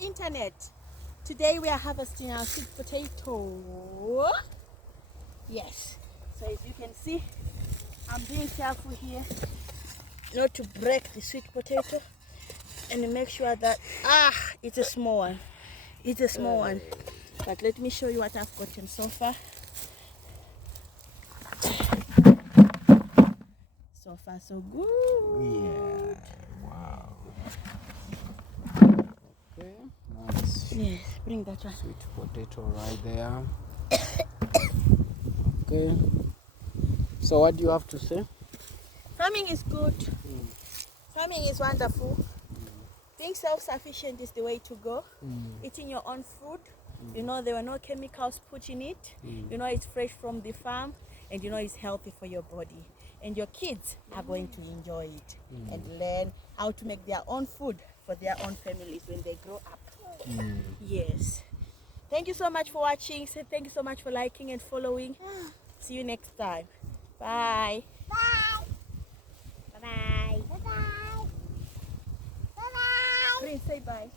internet. Today we are harvesting our sweet potato. Yes, so as you can see, I'm being careful here not to break the sweet potato, and make sure that it's a small one. It's a small one, but let me show you what I've gotten so far. So far so good. Yeah, wow. Okay, nice. Yes, bring that one. Sweet potato right there. Okay, so what do you have to say? Farming is good. Farming is wonderful. Being self-sufficient is the way to go. Eating your own food. You know, there were no chemicals put in it. You know, it's fresh from the farm, and you know it's healthy for your body. And your kids are going to enjoy it and learn how to make their own food for their own families when they grow up. Yes. Thank you so much for watching. Thank you so much for liking and following. See you next time. Bye. Bye. Bye-bye. Bye-bye. Bye-bye. Prince, say bye.